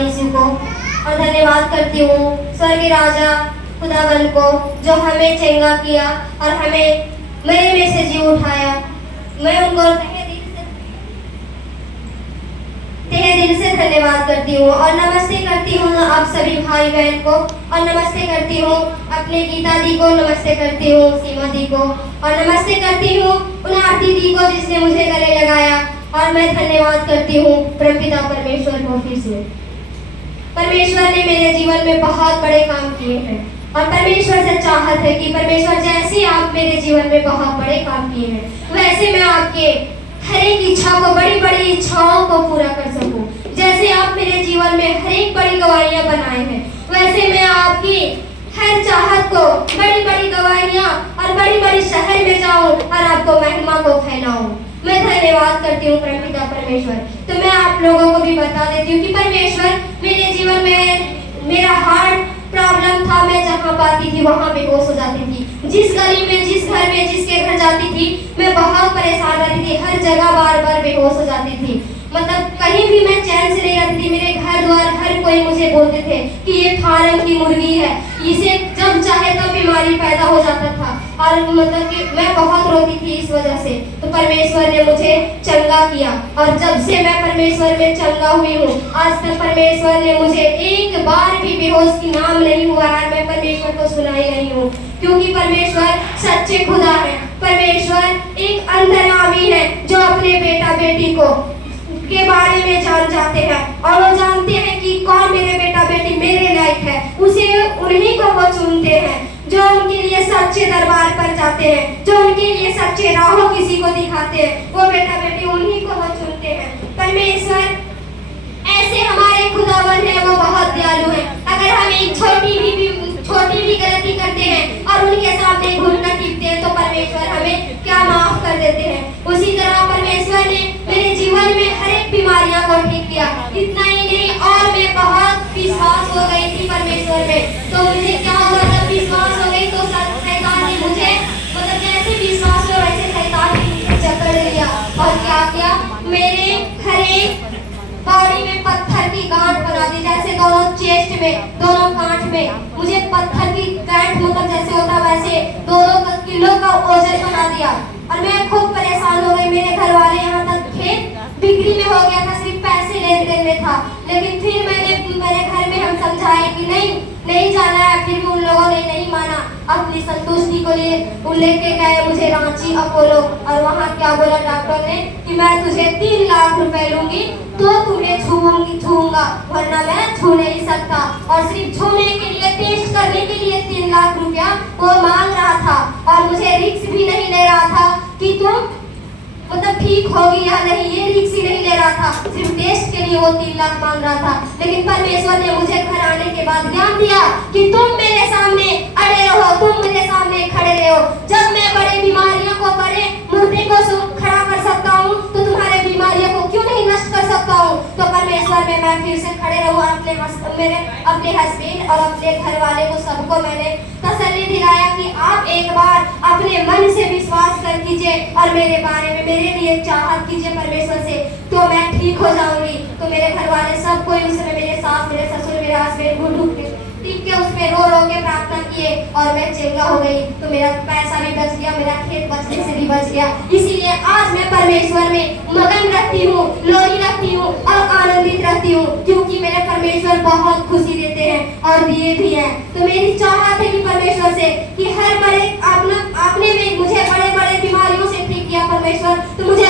महान यीशु को और धन्यवाद करती हूँ स्वर्गीय राजा खुदावन को जो हमें चंगा किया और हमें मरे में से जी उठाया। मैं उनको तहे दिल से धन्यवाद करती हूँ और नमस्ते करती हूँ आप सभी भाई बहन को और नमस्ते करती हूँ अपने गीता दी को, नमस्ते करती हूँ सीमा दी को और नमस्ते करती हूँ उन आरती दी को जिसने मुझे गले लगाया। और मैं धन्यवाद करती हूँ परमपिता परमेश्वर को फिर से। परमेश्वर ने मेरे जीवन में बहुत बड़े काम किए हैं और परमेश्वर से चाहत है कि परमेश्वर जैसे आप मेरे जीवन में बहुत बड़े काम किए हैं वैसे मैं आपके हर एक इच्छा को, बड़ी बड़ी इच्छाओं को पूरा कर सकूं। जैसे आप मेरे जीवन में हर एक बड़ी गवाहियां बनाए हैं वैसे मैं आपकी हर चाहत को, बड़ी बड़ी गवाहियां और बड़ी बड़ी शहर में जाऊं और आपको महिमा को फैलाऊं। मैं धन्यवाद करती हूँ परमपिता परमेश्वर। तो मैं आप लोगों को भी बता देती हूँ कि परमेश्वर मेरे जीवन में मेरा हार्ट प्रॉब्लम था। मैं जहाँ पाती थी वहाँ बेहोश हो जाती थी। जिस गली में, जिस घर में, जिसके घर जाती थी मैं बहुत परेशान रहती थी। हर जगह बार बार बेहोश हो जाती थी। मतलब कहीं भी मैं चैन से नहीं रहती थी। मेरे घर द्वार हर कोई मुझे बोलते थे कि ये फार्म की मुर्गी है, इसे जब चाहे तब बीमारी पैदा हो जाता था। और मतलब कि मैं बहुत रोती थी इस वजह से। तो परमेश्वर ने मुझे चंगा किया और जब से मैं परमेश्वर में चंगा हुई हूँ आज तक परमेश्वर ने मुझे एक बार भी बेहोश की नाम नहीं हुआ है। मैं परमेश्वर को सुनाई नहीं हूँ क्योंकि परमेश्वर सच्चे खुदा है। परमेश्वर एक अंतर्यामी है जो अपने बेटा बेटी को के बारे में जान जाते हैं और वो जानते हैं कि कौन मेरे बेटा बेटी मेरे लायक है। उसे उन्हीं को वो चुनते हैं जो उनके लिए सच्चे दरबार पर जाते हैं, जो उनके लिए सच्चे राहों किसी को दिखाते हैं। वो बेटा बेटी उन्हीं को वो चुनते हैं। परमेश्वर ऐसे हमारे खुदावन है, वो बहुत दयालु है। अगर हम एक छोटी भी गलती करते हैं और उनके सामने घुटना टिकते हैं तो परमेश्वर हमें क्या माफ कर देते हैं। उसी तरह परमेश्वर ने मेरे जीवन में हर एक बीमारियां को ठीक किया। इतना ही नहीं और मैं बहुत विश्वास हो गई थी परमेश्वर में। तो मुझे क्या हुआ जब विश्वास हो गई तो शैतान ने मुझे मतलब जैसे विश्वास हो वैसे शैतान ने मुझे जकड़ लिया और क्या किया, मेरे हर एक बॉडी में पत्थर की गांठ बना दी। जैसे दोनों चेस्ट में, दोनों गांठ में मुझे पत्थर की गांठ मतलब जैसे होता वैसे 2-2 किलो का वजन बना दिया और मैं खूब परेशान हो गई। मेरे घर वाले यहाँ तक खेत बिक्री में हो गया था, सिर्फ पैसे लेन देन में था। लेकिन फिर मेरे घर में हम समझाए कि नहीं जाना है। फिर भी उन लोगों ने नहीं माना। अपनी संतुष्टि को लिए लेके गए मुझे रांची अपोलो और वहाँ क्या बोला डॉक्टर ने कि मैं तुझे 3 लाख रुपए लूंगी तो तुम्हें छूऊंगा वरना मैं छू नहीं सकता। और सिर्फ छूने के लिए, टेस्ट करने के लिए 3 लाख रुपया वो मांग रहा था और मुझे रिस्क भी नहीं ले रहा था कि तुम मतलब ठीक होगी या नहीं, ये रिस्क ही नहीं ले रहा था। सिर्फ टेस्ट के लिए वो 3 लाख मांग रहा था। लेकिन परमेश्वर ने मुझे घर आने के बाद ज्ञान दिया कि तुम मेरे सामने अड़े रहो, तुम मेरे सामने खड़े रहो। जब मैं बड़े बीमारियों को, बड़े मुर्दे को खड़ा कर सकता हूँ तो तुम्हारे बीमारियों को क्यों नहीं नष्ट कर सकता हूँ। तो परमेश्वर में मैं फिर से खड़े रहूँ। अपने हस्बैंड और अपने घर वाले को सबको मैंने तसल्ली दिलाया कि आप एक बार अपने मन से विश्वास कर कीजिए और मेरे बारे में मेरे लिए चाहत कीजिए परमेश्वर से तो मैं ठीक हो जाऊंगी। तो मेरे घर वाले सब कोई उसमें, मेरे सास, मेरे ससुर, मेरे हस्बैंड घुट टिक के उसमें रो के प्रार्थना किए और मैं चंगा हो गई। तो मेरा पैसा भी बच गया, मेरा खेत बचने से भी बच गया। इसीलिए आज मैं परमेश्वर में मगन रहती हूँ, लोरी रखती हूँ और आनंदित रहती हूँ क्योंकि मेरे परमेश्वर बहुत खुशी देते हैं और दिए भी हैं। तो मेरी चाहत है कि परमेश्वर से कि हर बड़े आपने में मुझे बड़े बड़े बीमारियों से ठीक किया परमेश्वर, तो मुझे